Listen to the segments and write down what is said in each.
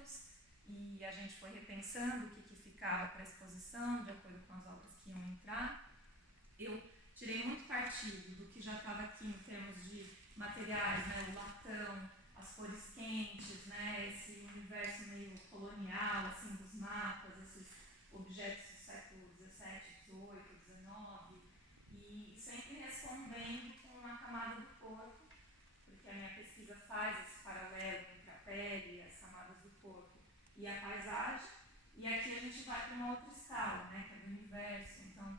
projetos e a gente foi repensando o que ficava para a exposição, de acordo com as obras que iam entrar. Eu tirei muito partido do que já estava aqui em termos de materiais, né, o latão, as cores quentes, né, esse universo meio colonial, assim, dos mapas, esses objetos do século XVII, XVIII, XIX, e sempre respondendo com a camada do corpo, porque a minha pesquisa faz esse paralelo entre a pele, as camadas do corpo e a paisagem, e aqui a gente vai para uma outra escala, né, que é do universo. Então,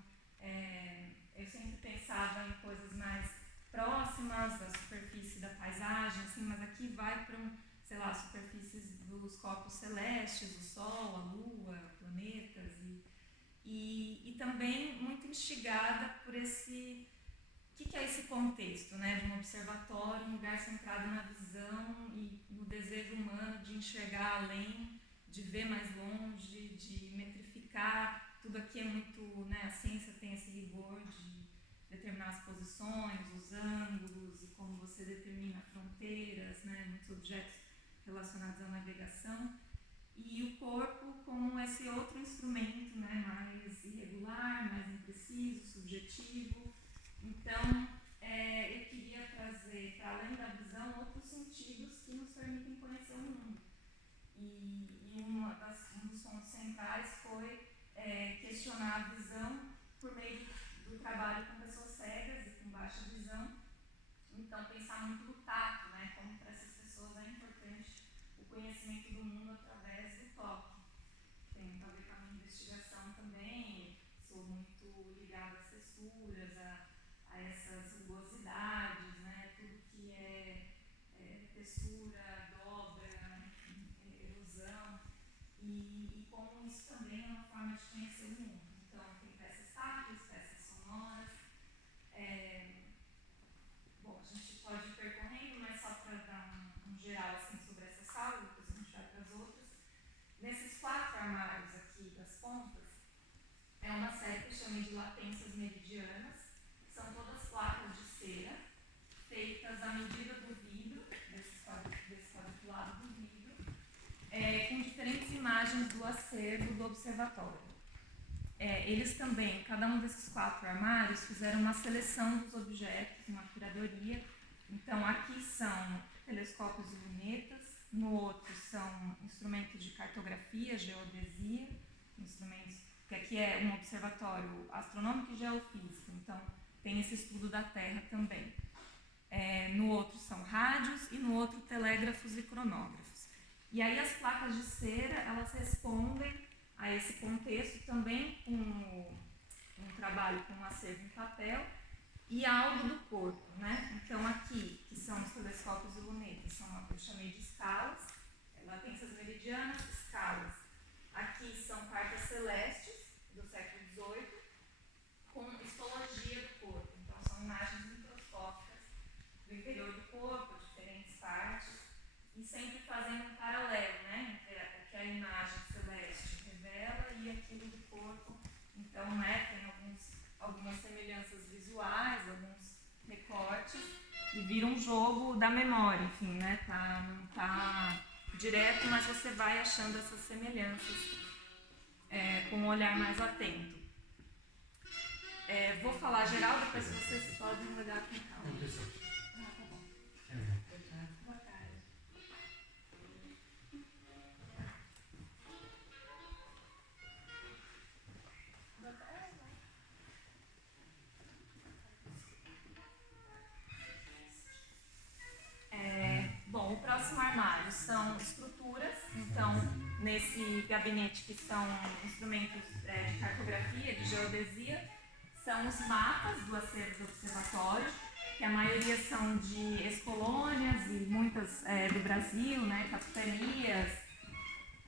eu sempre pensava em coisas mais próximas da superfície da paisagem, assim, mas aqui vai para, sei lá, superfícies dos corpos celestes, o Sol, a Lua, planetas, e também muito instigada por esse... O que é esse contexto, né, de um observatório, um lugar centrado na visão e no desejo humano de enxergar além, de ver mais longe, de metrificar. Tudo aqui é muito, né, a ciência tem esse rigor de determinar as posições, os ângulos e como você determina fronteiras, né, muitos objetos relacionados à navegação. E o corpo como esse outro instrumento, né, mais irregular, mais impreciso, subjetivo. Então, eu queria trazer, para além da visão, outros sentidos que nos permitem conhecer o mundo. E um dos pontos centrais foi questionar a visão por meio do trabalho com pessoas cegas e com baixa visão. Então, pensar muito no tato, né, como para essas pessoas é importante o conhecimento do mundo através do toque. Tem muito a ver com a minha investigação também. Sou muito ligada às texturas, a essas rugosidades, né? Tudo que é textura, dobra, erosão, e como isso também é uma forma de conhecer o mundo. Então, tem peças táteis, peças sonoras. Bom, a gente pode ir percorrendo, mas só para dar um geral assim, sobre essa sala, depois a gente vai para as outras. Nesses 4 armários aqui das pontas, é uma série que eu chamei de latências meridianas. São todas placas de cera, feitas à medida do vidro, desse quadriculado do vidro, com diferentes imagens do acervo do observatório. Eles também, cada um desses 4 armários, fizeram uma seleção dos objetos, uma curadoria. Então, aqui são telescópios e lunetas, no outro são instrumentos de cartografia, geodesia, instrumentos, que aqui é um observatório astronômico e geofísico, então tem esse estudo da Terra também. No outro são rádios e no outro telégrafos e cronógrafos. E aí as placas de cera, elas respondem a esse contexto também com um trabalho com um acervo em papel e algo do corpo, né? Então aqui, que são os telescópios e lunetas, são o que eu chamei de escalas, latências meridianas, escalas. Aqui são cartas celestes do século XVIII com histologia do corpo, então são imagens microscópicas do interior do corpo, diferentes partes, e sempre fazendo um paralelo, né, entre o que a imagem celeste revela e aquilo do corpo. Então, né, tem algumas semelhanças visuais, alguns recortes, e vira um jogo da memória, enfim, né, não tá direto, mas você vai achando essas semelhanças com um olhar mais atento. Vou falar geral, depois vocês podem olhar com calma. Tá bom. Boa tarde. Boa tarde. Bom, o próximo armário são estruturas. Então, nesse gabinete que são instrumentos de cartografia, de geodesia, são os mapas do acervo do observatório, que a maioria são de ex-colônias e muitas do Brasil, né, capitanias,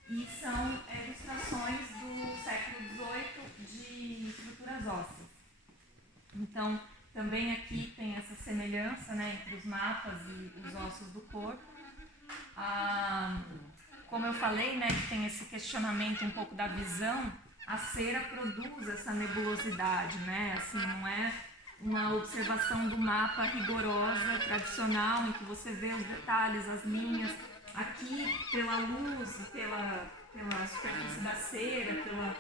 e são ilustrações do século XVIII de estruturas ósseas. Então, também aqui tem essa semelhança, né, entre os mapas e os ossos do corpo. Como eu falei, né, que tem esse questionamento um pouco da visão, a cera produz essa nebulosidade, né? Assim, não é uma observação do mapa rigorosa, tradicional, em que você vê os detalhes, as linhas, Aqui, pela luz, pela superfície da cera,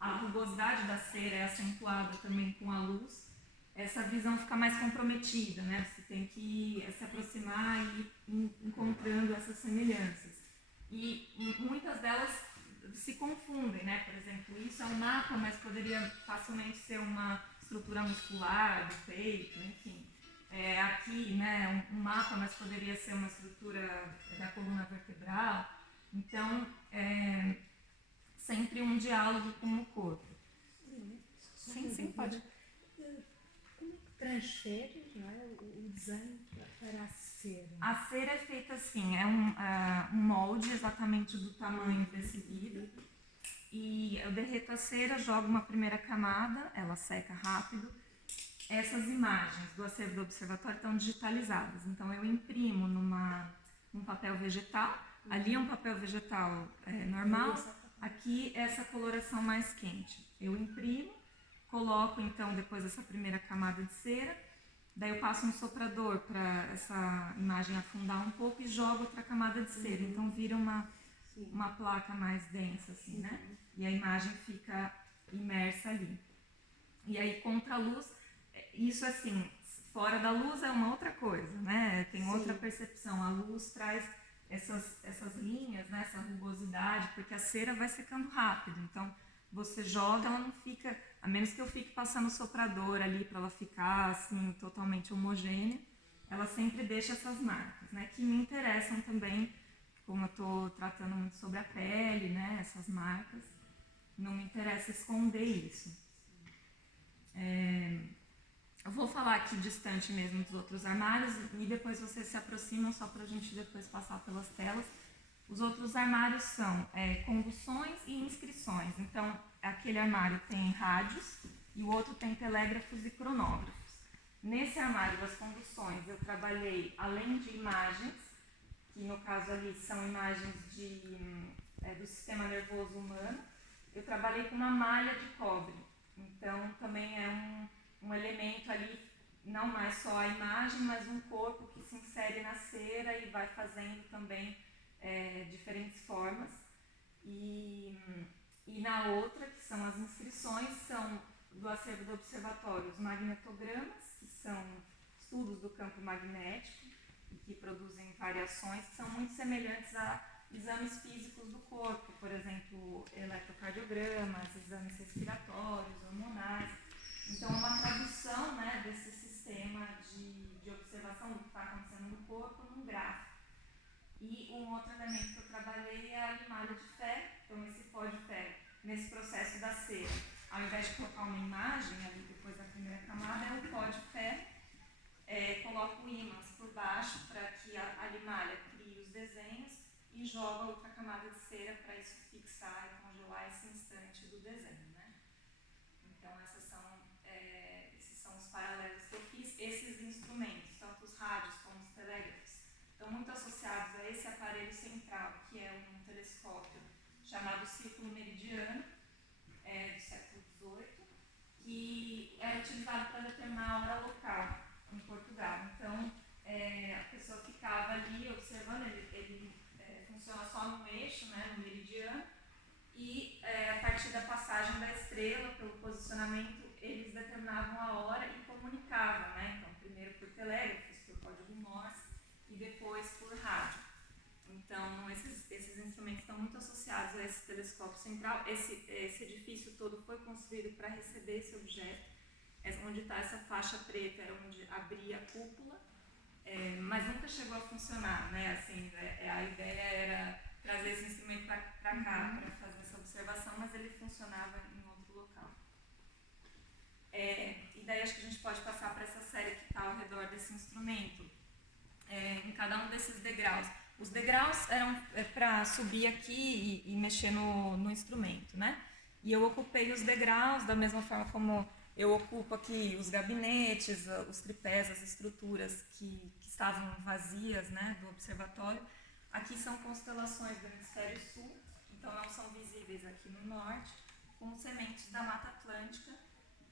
a rugosidade da cera é acentuada também com a luz, essa visão fica mais comprometida, né? Você tem que se aproximar e ir encontrando essas semelhanças. E muitas delas se confundem, né? Por exemplo, isso é um mapa, mas poderia facilmente ser uma estrutura muscular do peito, enfim. Aqui, né, um mapa, mas poderia ser uma estrutura da coluna vertebral. Então, sempre um diálogo com o corpo. Sim, pode. Como é que transfere, não é, o desenho para a cera? A cera é feita assim, é um molde exatamente do tamanho desse vidro. E eu derreto a cera, jogo uma primeira camada, ela seca rápido. Essas imagens do acervo do observatório estão digitalizadas, então eu imprimo num papel vegetal. Ali é um papel vegetal normal, aqui essa coloração mais quente. Eu imprimo, coloco então depois essa primeira camada de cera, daí eu passo um soprador para essa imagem afundar um pouco e jogo outra camada de cera, então vira uma placa mais densa assim, né? E a imagem fica imersa ali. E aí contra a luz, isso assim, fora da luz é uma outra coisa, né? Tem outra percepção. A luz traz essas linhas, né? Essa rugosidade, porque a cera vai secando rápido. Então você joga, ela não fica, a menos que eu fique passando o soprador ali para ela ficar assim totalmente homogênea, ela sempre deixa essas marcas, né? Que me interessam também, como eu estou tratando muito sobre a pele, né? Essas marcas, não me interessa esconder isso. Eu vou falar aqui distante mesmo dos outros armários e depois vocês se aproximam só para a gente depois passar pelas telas. Os outros armários são conduções e inscrições. Então, aquele armário tem rádios e o outro tem telégrafos e cronógrafos. Nesse armário das conduções, eu trabalhei, além de imagens, que no caso ali são imagens do sistema nervoso humano, eu trabalhei com uma malha de cobre. Então, também é um elemento ali, não mais só a imagem, mas um corpo que se insere na cera e vai fazendo também diferentes formas. E na outra, que são as inscrições, são do acervo do observatório os magnetogramas, que são estudos do campo magnético e que produzem variações que são muito semelhantes a exames físicos do corpo, por exemplo, eletrocardiogramas, exames respiratórios, hormonais. Então, uma tradução, né, desse sistema de observação do que está acontecendo no corpo num gráfico. E um outro elemento que eu trabalhei é a limalha de ferro. Então, esse pó de ferro, nesse processo da cera, ao invés de colocar uma imagem ali depois da primeira camada, é o pó de ferro. Coloco ímãs por baixo para que a limalha crie os desenhos e joga outra camada de cera para isso fixar e congelar esse instante do desenho, né? Então, esses são os paralelos que eu fiz. Esses instrumentos, tanto os rádios como os telégrafos, estão muito associados a esse aparelho central, que é um telescópio chamado Círculo Meridiano, do século XVIII, que era utilizado para determinar a hora local em Portugal. Então, a pessoa ficava ali observando, ele funciona só no eixo, né, no meridiano, e a partir da passagem da estrela, pelo posicionamento, eles determinavam a hora e comunicavam, né? Então, primeiro por telégrafos, por código Morse, e depois por rádio. Então, esses instrumentos estão muito associados a esse telescópio central. Esse edifício todo foi construído para receber esse objeto. Onde está essa faixa preta era onde abria a cúpula, mas nunca chegou a funcionar, né? Assim, a ideia era trazer esse instrumento para cá, para fazer essa observação, mas ele funcionava em outro local. E daí acho que a gente pode passar para essa série que está ao redor desse instrumento, em cada um desses degraus. Os degraus eram para subir aqui e mexer no instrumento, né? E eu ocupei os degraus da mesma forma como eu ocupo aqui os gabinetes, os tripés, as estruturas que estavam vazias, né, do observatório. Aqui são constelações do hemisfério sul, então não são visíveis aqui no norte, com sementes da Mata Atlântica.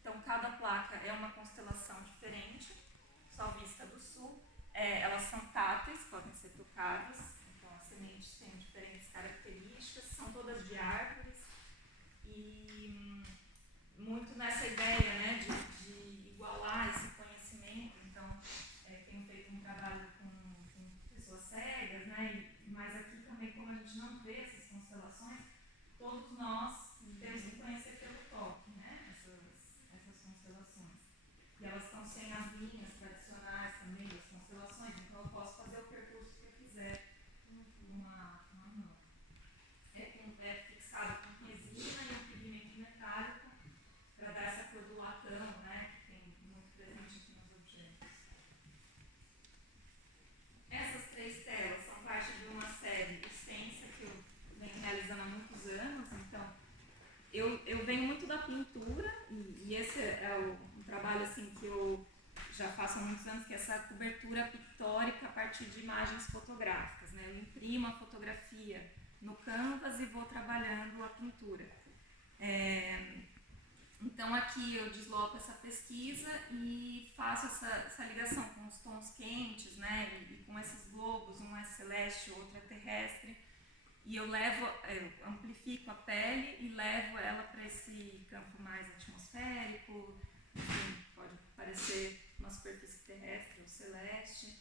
Então cada placa é uma constelação diferente, Sol Vista do Sul. Elas são táteis, podem ser tocadas, então a sementes têm diferentes características, são todas de árvores, e muito nessa ideia, né, de igualar esse conhecimento. Então, tenho feito um trabalho com pessoas cegas, né, mas aqui também, como a gente não vê essas constelações, todos nós temos que conhecer pelo toque, né, essas constelações. E elas estão sem as linhas tradicionais também das constelações, então eu posso fazer o percurso que eu quiser com uma mão. É fixado com resina e um pigmento metálico para dar essa cor do latão, né, que tem muito presente aqui nos objetos. Essas 3 telas são parte de uma série extensa que eu venho realizando há muitos anos. Então, eu venho muito da pintura, e esse é um trabalho assim, que eu já faço há muitos anos, que é essa cobertura pictórica a partir de imagens fotográficas, né? Eu imprimo a fotografia no canvas e vou trabalhando a pintura. Então aqui eu desloco essa pesquisa e faço essa ligação com os tons quentes, né? E com esses globos, um é celeste, outro é terrestre. E eu amplifico a pele e levo ela para esse campo mais atmosférico, pode parecer uma superfície terrestre ou celeste,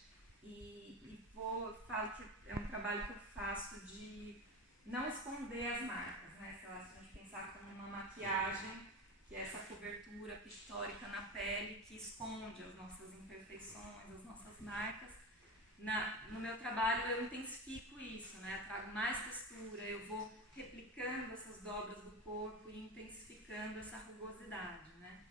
falo que é um trabalho que eu faço de não esconder as marcas, né? Se a gente pensar como uma maquiagem, que é essa cobertura pictórica na pele que esconde as nossas imperfeições, as nossas marcas. No meu trabalho eu intensifico isso, né? Eu trago mais textura, eu vou replicando essas dobras do corpo e intensificando essa rugosidade, né?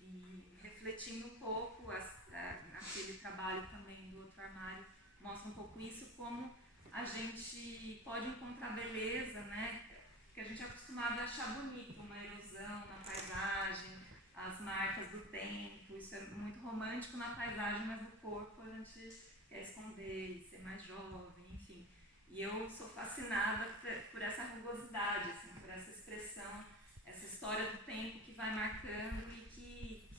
E refletindo um pouco aquele trabalho também do outro armário, mostra um pouco isso, como a gente pode encontrar beleza, né? Porque a gente é acostumado a achar bonito uma erosão na paisagem, as marcas do tempo, isso é muito romântico na paisagem, mas no corpo a gente quer esconder e ser mais jovem, enfim. E eu sou fascinada por essa rugosidade, assim, por essa expressão, essa história do tempo que vai marcando e que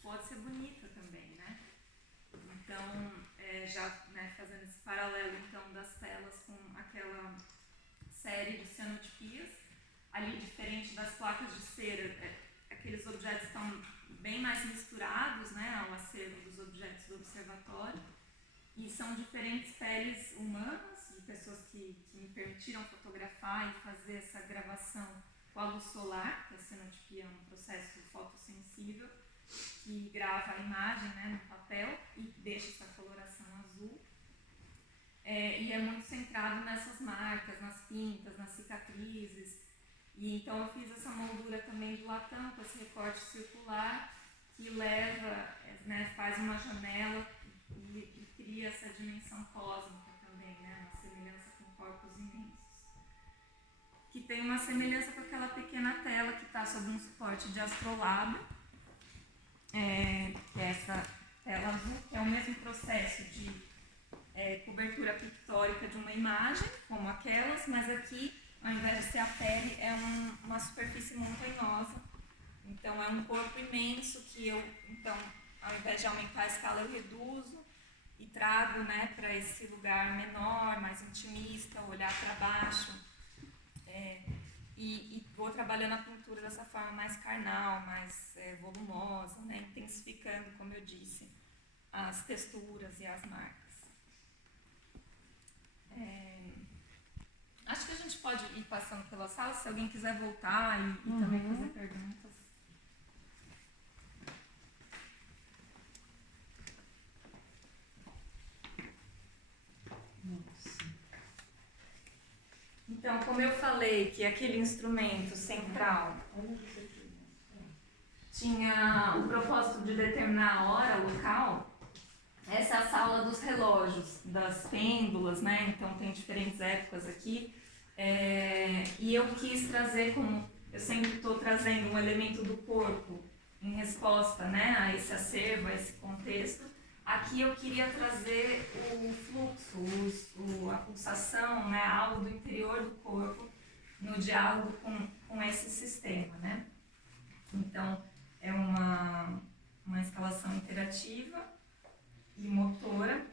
pode ser bonita também, né? Então, já, né, fazendo esse paralelo então das telas com aquela série de cianotipias, ali diferente das placas de cera, aqueles objetos estão bem mais misturados, né, ao acervo dos objetos do observatório. E são diferentes peles humanas, de pessoas que me permitiram fotografar e fazer essa gravação com a luz solar, que a cianotipia é um processo fotossensível, que grava a imagem, né, no papel e deixa essa coloração azul. E é muito centrado nessas marcas, nas pintas, nas cicatrizes. E então eu fiz essa moldura também de latão, com esse recorte circular, que leva, né, faz uma janela e cria essa dimensão cósmica também, né, uma semelhança com corpos imensos. Que tem uma semelhança com aquela pequena tela que está sob um suporte de astrolabe, que é essa tela azul, que é o mesmo processo de cobertura pictórica de uma imagem, como aquelas, mas aqui, ao invés de ser a pele, é uma superfície montanhosa. Então é um corpo imenso que eu, então, ao invés de aumentar a escala, eu reduzo e trago, né, para esse lugar menor, mais intimista, olhar para baixo. E vou trabalhando a pintura dessa forma mais carnal, mais volumosa, né, intensificando, como eu disse, as texturas e as marcas. Acho que a gente pode ir passando pela sala, se alguém quiser voltar e também fazer perguntas. Então, como eu falei que aquele instrumento central tinha o propósito de determinar a hora, o local, essa é a sala dos relógios, das pêndulas, né? Então tem diferentes épocas aqui. E eu quis trazer, como eu sempre estou trazendo um elemento do corpo em resposta, né, a esse acervo, a esse contexto. Aqui eu queria trazer o fluxo, a pulsação, né, algo do interior do corpo no diálogo com esse sistema, né? Então, é uma instalação interativa e motora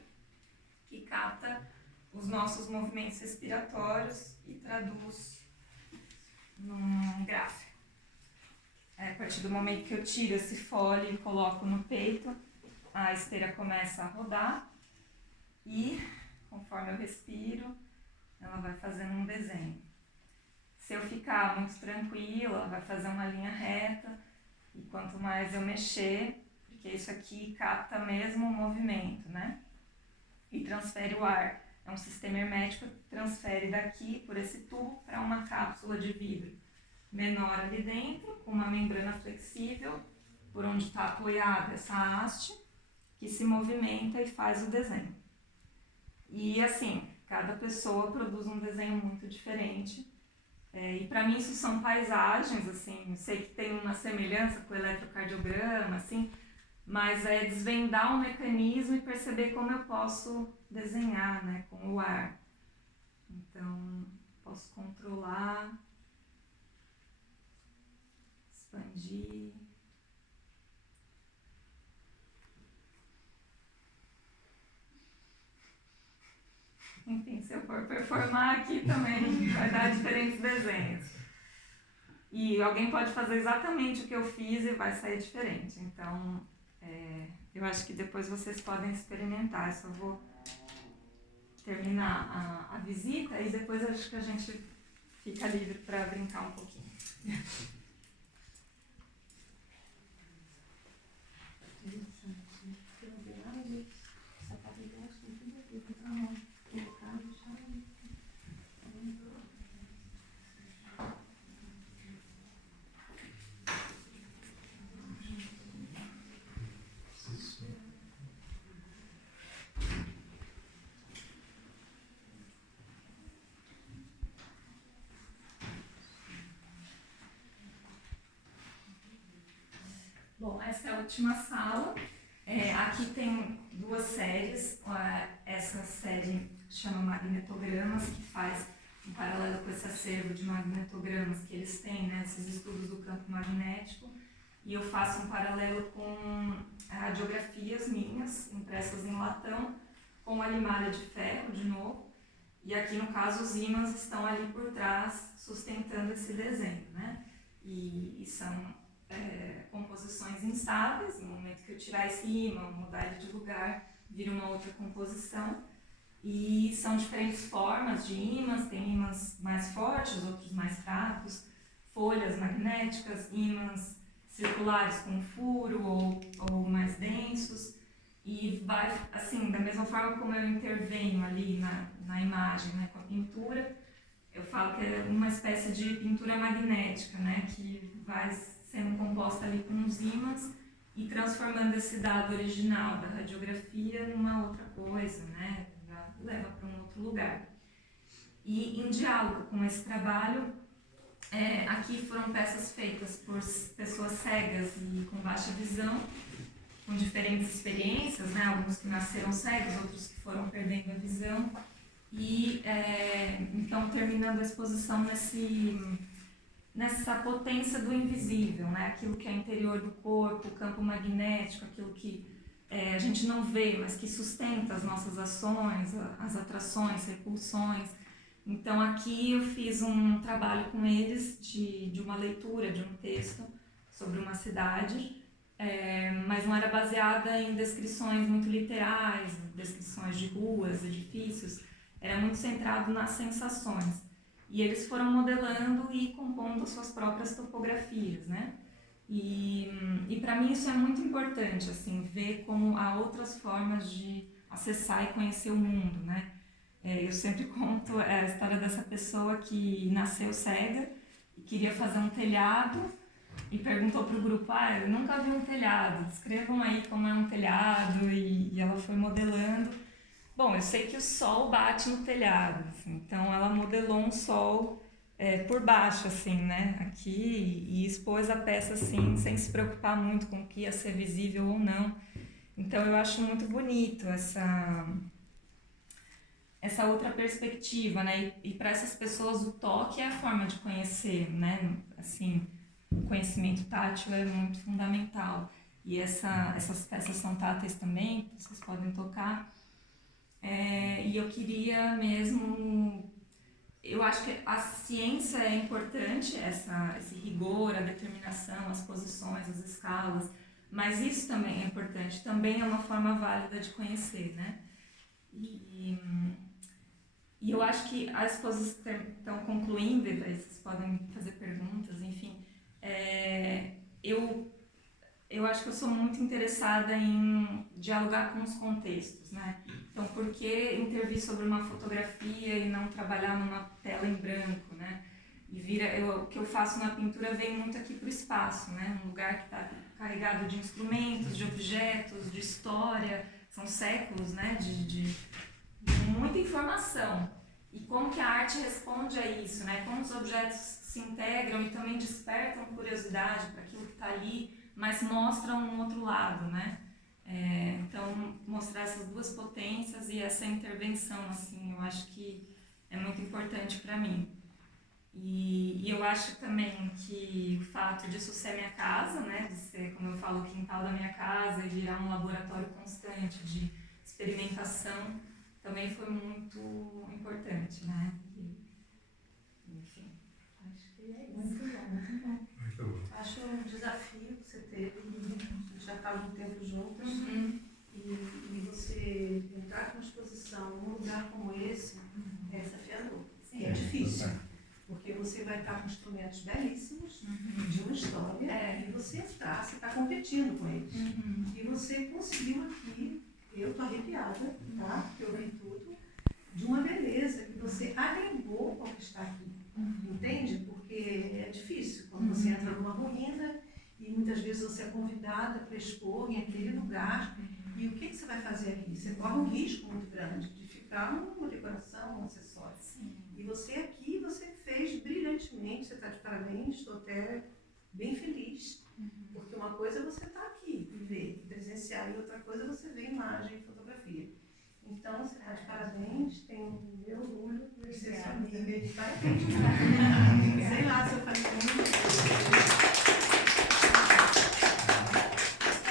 que capta os nossos movimentos respiratórios e traduz num gráfico. A partir do momento que eu tiro esse fole e coloco no peito, a esteira começa a rodar e, conforme eu respiro, ela vai fazendo um desenho. Se eu ficar muito tranquila, ela vai fazer uma linha reta, e quanto mais eu mexer, porque isso aqui capta mesmo o movimento, né? E transfere o ar. É um sistema hermético que transfere daqui, por esse tubo, para uma cápsula de vidro menor ali dentro, com uma membrana flexível, por onde está apoiada essa haste, que se movimenta e faz o desenho. E assim, cada pessoa produz um desenho muito diferente. E para mim isso são paisagens, assim, eu sei que tem uma semelhança com o eletrocardiograma, assim, mas é desvendar o mecanismo e perceber como eu posso desenhar, né, com o ar. Então, posso controlar, expandir. Enfim, se eu for performar aqui também, vai dar diferentes desenhos. E alguém pode fazer exatamente o que eu fiz e vai sair diferente. Então, eu acho que depois vocês podem experimentar. Eu só vou terminar a visita e depois acho que a gente fica livre para brincar um pouquinho. Bom, essa é a última sala. Aqui tem duas séries. Essa série chama Magnetogramas, que faz um paralelo com esse acervo de magnetogramas que eles têm, né, esses estudos do campo magnético. E eu faço um paralelo com radiografias minhas, impressas em latão, com a limalha de ferro, de novo. E aqui, no caso, os ímãs estão ali por trás, sustentando esse desenho, né? E são composições instáveis. No momento que eu tirar esse ímã, mudar ele de lugar, vira uma outra composição. E são diferentes formas de ímãs, tem ímãs mais fortes, outros mais fracos, folhas magnéticas, ímãs circulares com furo ou mais densos. E vai, assim, da mesma forma como eu intervenho ali na imagem, né, com a pintura, eu falo que é uma espécie de pintura magnética, né, que vai sendo composta ali com os ímãs e transformando esse dado original da radiografia numa outra coisa, né, leva para um outro lugar. E em diálogo com esse trabalho, aqui foram peças feitas por pessoas cegas e com baixa visão, com diferentes experiências, né, alguns que nasceram cegos, outros que foram perdendo a visão. E então terminando a exposição nessa potência do invisível, né? Aquilo que é interior do corpo, o campo magnético, aquilo que a gente não vê, mas que sustenta as nossas ações, as atrações, repulsões. Então aqui eu fiz um trabalho com eles de uma leitura de um texto sobre uma cidade, mas não era baseada em descrições muito literais, descrições de ruas, edifícios, era muito centrado nas sensações. E eles foram modelando e compondo suas próprias topografias, né? E para mim isso é muito importante, assim, ver como há outras formas de acessar e conhecer o mundo, né? Eu sempre conto a história dessa pessoa que nasceu cega e queria fazer um telhado e perguntou para o grupo, eu nunca vi um telhado, descrevam aí como é um telhado, e ela foi modelando. Bom, eu sei que o sol bate no telhado, assim, então ela modelou um sol por baixo, assim, né, aqui, e expôs a peça, assim, sem se preocupar muito com o que ia ser visível ou não. Então eu acho muito bonito essa outra perspectiva, né, e para essas pessoas o toque é a forma de conhecer, né, assim, o conhecimento tátil é muito fundamental. E essas peças são táteis também, vocês podem tocar. E eu queria mesmo... Eu acho que a ciência é importante, esse rigor, a determinação, as posições, as escalas, mas isso também é importante, também é uma forma válida de conhecer, né? E eu acho que as exposições estão concluindo, e daí vocês podem fazer perguntas, enfim. Eu acho que eu sou muito interessada em dialogar com os contextos, né? Então, por que intervir sobre uma fotografia e não trabalhar numa tela em branco, né? O que eu faço na pintura vem muito aqui para o espaço, né? Um lugar que está carregado de instrumentos, de objetos, de história, são séculos, né? De muita informação. E como que a arte responde a isso, né? Como os objetos se integram e também despertam curiosidade para aquilo que está ali, mas mostram um outro lado, né? Então, mostrar essas duas potências e essa intervenção, assim, eu acho que é muito importante para mim. E eu acho também que o fato disso ser minha casa, né? De ser, como eu falo, o quintal da minha casa e virar um laboratório constante de experimentação, também foi muito importante, né? Enfim, acho que é isso. Muito bom, muito bom. Muito bom. Acho um desafio que você teve, a gente já estava um tempo juntos, e você entrar com uma exposição num lugar como esse é desafiador. Sim. É difícil, porque você vai estar com instrumentos belíssimos, de uma história, e você entrar, você está competindo com eles. E você conseguiu aqui, eu estou arrepiada, tá? Porque eu vi tudo, de uma beleza que você agregou ao que está aqui. Entende? Porque é difícil quando você entra numa ruína e muitas vezes você é convidada para expor em aquele lugar. E o que você vai fazer aqui? Você corre um risco muito grande de ficar uma decoração, um acessório. Sim. E você aqui, você fez brilhantemente, você está de parabéns, estou até bem feliz. Porque uma coisa é você estar aqui e ver, presenciar, e outra coisa é você ver imagem e fotografia. Então, você está de parabéns, tenho o meu orgulho de ser sua amiga e de parabéns. Sei lá se eu falei muito.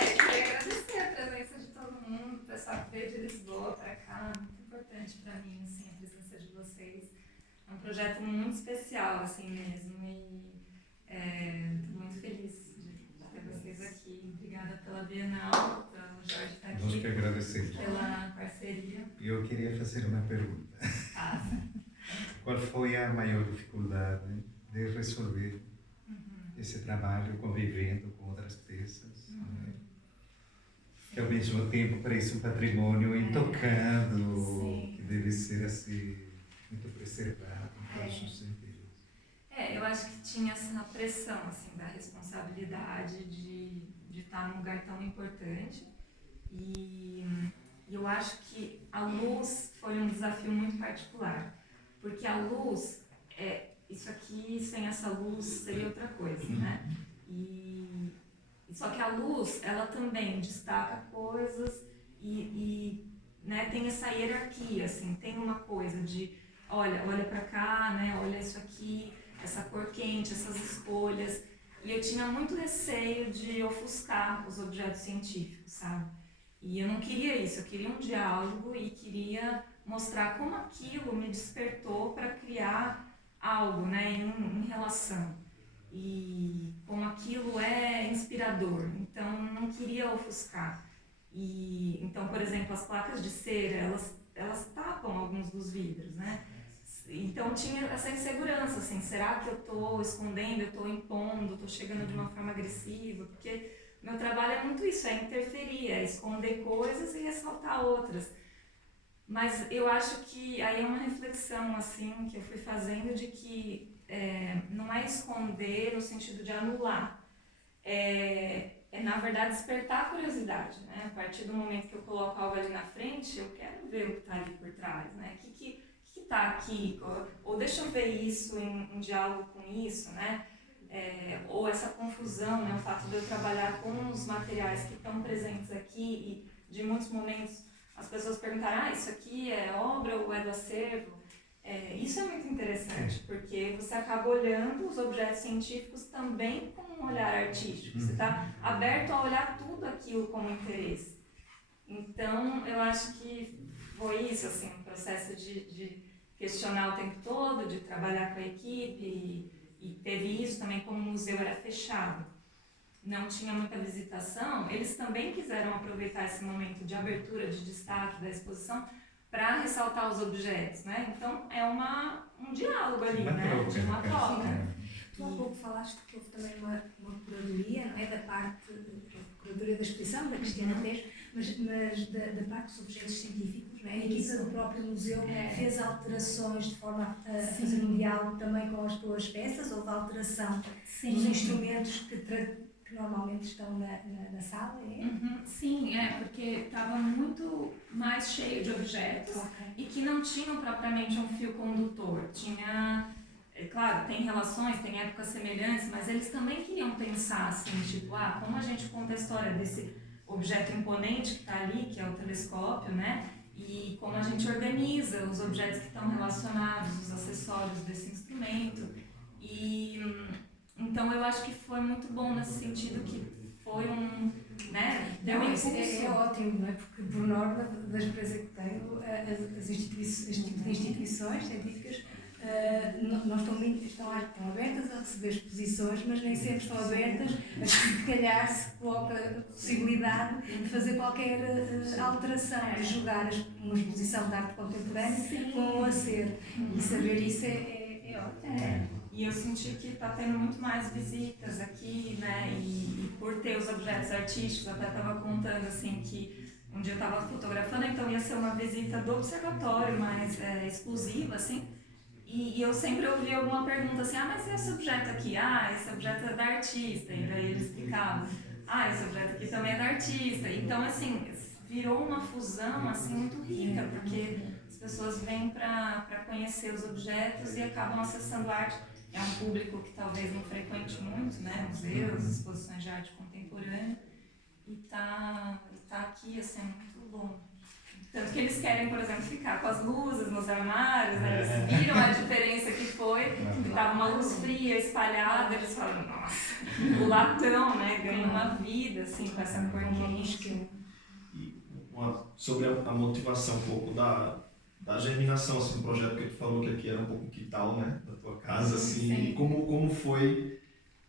Eu queria agradecer a presença de todo mundo, o pessoal que veio de Lisboa para cá, muito importante para mim, assim, a presença de vocês. É um projeto muito especial, assim mesmo, e estou muito feliz de ter vocês aqui. Obrigada pela Bienal, pelo Jorge estar aqui. Nós que agradecemos. Pela parceria. Eu queria fazer uma pergunta. Qual foi a maior dificuldade de resolver esse trabalho convivendo com outras peças? Né? Que ao mesmo tempo parece um patrimônio intocado, que deve ser assim, muito preservado em todos os sentidos. Eu acho que tinha essa pressão assim, da responsabilidade de estar num lugar tão importante. E eu acho que a luz foi um desafio muito particular, porque a luz, isso aqui sem essa luz seria outra coisa, né? Só que a luz, ela também destaca coisas né, tem essa hierarquia, assim, tem uma coisa de, olha pra cá, né, olha isso aqui, essa cor quente, essas escolhas, e eu tinha muito receio de ofuscar os objetos científicos, sabe? E eu não queria isso, eu queria um diálogo e queria mostrar como aquilo me despertou para criar algo, né, em relação. E como aquilo é inspirador, então não queria ofuscar. Então, por exemplo, as placas de cera, elas tapam alguns dos vidros, né? Então tinha essa insegurança, assim, será que eu estou escondendo, eu estou impondo, estou chegando de uma forma agressiva? Porque meu trabalho é muito isso, é interferir, é esconder coisas e ressaltar outras. Mas eu acho que aí é uma reflexão, assim, que eu fui fazendo de que não é esconder no sentido de anular, na verdade despertar a curiosidade, né? A partir do momento que eu coloco algo ali na frente, eu quero ver o que está ali por trás, né? O que está aqui? Ou deixa eu ver isso em diálogo com isso, né? Ou essa confusão, né? O fato de eu trabalhar com os materiais que estão presentes aqui e de muitos momentos as pessoas perguntarem, isso aqui é obra ou é do acervo? Isso é muito interessante, porque você acaba olhando os objetos científicos também com um olhar artístico. Você está aberto a olhar tudo aquilo como interesse. Então, eu acho que foi isso, assim, um processo de questionar o tempo todo, de trabalhar com a equipe, e teve isso também, como o museu era fechado, não tinha muita visitação, eles também quiseram aproveitar esse momento de abertura, de destaque da exposição, para ressaltar os objetos, né? Então é um diálogo ali, né? De uma troca. Tu há pouco falaste que houve também uma curadoria, não é? Da parte, curadoria da exposição, da Cristiana Tejo, mas da parte dos objetos científicos, não é? A equipa do próprio museu fez alterações de forma a fazer um diálogo também com as tuas peças, houve alteração dos instrumentos que normalmente estão na sala, é? Sim, porque estava muito mais cheio de objetos e que não tinham propriamente um fio condutor. Tinha, claro, tem relações, tem épocas semelhantes, mas eles também queriam pensar assim, tipo, como a gente conta a história desse objeto imponente que está ali, que é o telescópio, né? E como a gente organiza os objetos que estão relacionados, os acessórios desse instrumento. Então eu acho que foi muito bom nesse sentido, que foi deu impulso. É ótimo, não é? Porque por norma da experiência que tenho, este tipo de instituições científicas não estão abertas a receber exposições, mas nem sempre estão abertas a que se calhar se coloca a possibilidade de fazer qualquer alteração, de jogar uma exposição de arte contemporânea com um acervo. E saber isso é ótimo. E eu senti que está tendo muito mais visitas aqui, né? E por ter os objetos artísticos, até estava contando assim que um dia eu estava fotografando, então ia ser uma visita do observatório, mais exclusiva, assim. E eu sempre ouvi alguma pergunta assim, mas e esse objeto aqui? Esse objeto é da artista. E daí eles explicavam, esse objeto aqui também é da artista. Então, assim, virou uma fusão assim muito rica, porque as pessoas vêm para conhecer os objetos e acabam acessando arte. É um público que talvez não frequente muito, né, museus, exposições de arte contemporânea, e tá aqui, assim, muito bom. Tanto que eles querem, por exemplo, ficar com as luzes nos armários, né? Eles viram a diferença que foi, que estava uma luz fria espalhada, eles falam, nossa, o latão, né, ganha uma vida, assim, com essa cor quente. E sobre a motivação um pouco da germinação, assim, do projeto que tu falou, que aqui era um pouco um quintal, né, da tua casa, assim, e como foi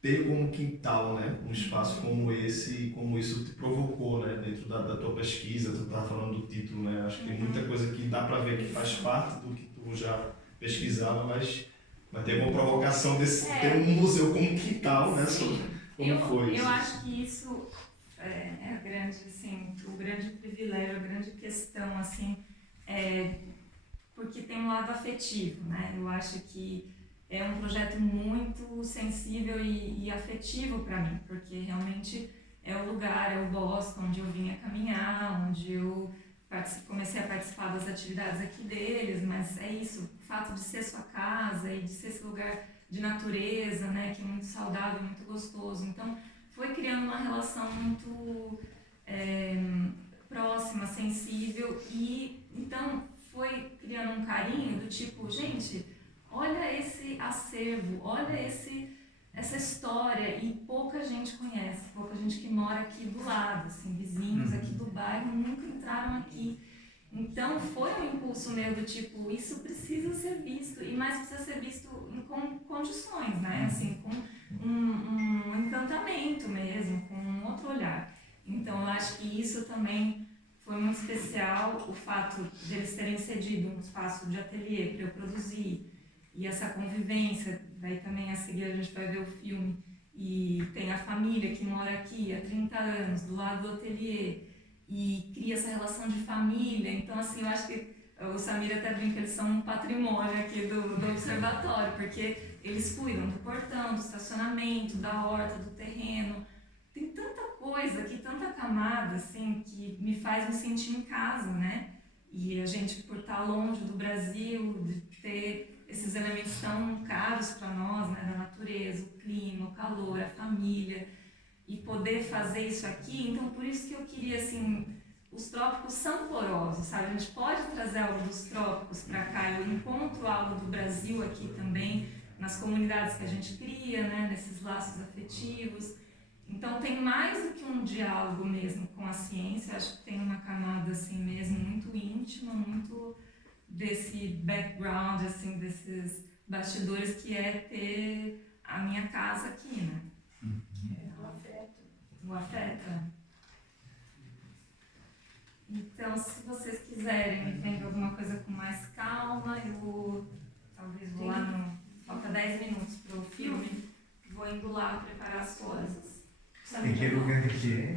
ter como quintal, né, um espaço como esse, como isso te provocou, né, dentro da tua pesquisa. Tu estava falando do título, né, acho que tem muita coisa que dá para ver que faz parte do que tu já pesquisava, mas ter uma provocação desse, ter um museu como quintal, né, como foi isso? Eu acho que isso é a grande, assim, o grande privilégio, a grande questão, assim, porque tem um lado afetivo, né? Eu acho que é um projeto muito sensível e afetivo para mim, porque realmente é o lugar, é o bosque onde eu vinha caminhar, onde eu comecei a participar das atividades aqui deles, mas é isso, o fato de ser sua casa e de ser esse lugar de natureza, né, que é muito saudável, muito gostoso. Então, foi criando uma relação muito próxima, sensível, e então foi criando um carinho do tipo, gente, olha esse acervo, olha essa história, e pouca gente conhece, pouca gente que mora aqui do lado, assim, vizinhos aqui do bairro nunca entraram aqui. Então foi um impulso meu do tipo, isso precisa ser visto, e mais precisa ser visto com condições, né, assim, com um encantamento mesmo, com um outro olhar. Então eu acho que isso também foi muito especial, o fato de eles terem cedido um espaço de ateliê para eu produzir, e essa convivência. Daí também a seguir a gente vai ver o filme, e tem a família que mora aqui há 30 anos, do lado do ateliê, e cria essa relação de família. Então, assim, eu acho que o Samir até brinca, eles são um patrimônio aqui do observatório, porque eles cuidam do portão, do estacionamento, da horta, do terreno. Tem tanta coisa aqui, tanta camada, assim, que me faz me sentir em casa, né? E a gente, por estar longe do Brasil, de ter esses elementos tão caros para nós, né? Da natureza, o clima, o calor, a família, e poder fazer isso aqui. Então, por isso que eu queria, assim, os trópicos são porosos, sabe? A gente pode trazer algo dos trópicos para cá. Eu encontro algo do Brasil aqui também, nas comunidades que a gente cria, né? Nesses laços afetivos. Então tem mais do que um diálogo mesmo com a ciência, acho que tem uma camada assim mesmo muito íntima, muito desse background, assim, desses bastidores que é ter a minha casa aqui, né? O afeto. O afeta. Então, se vocês quiserem me vendo alguma coisa com mais calma, eu talvez vou lá no... Falta 10 minutos para o filme, vou indo lá preparar as coisas. Em que lugar que é?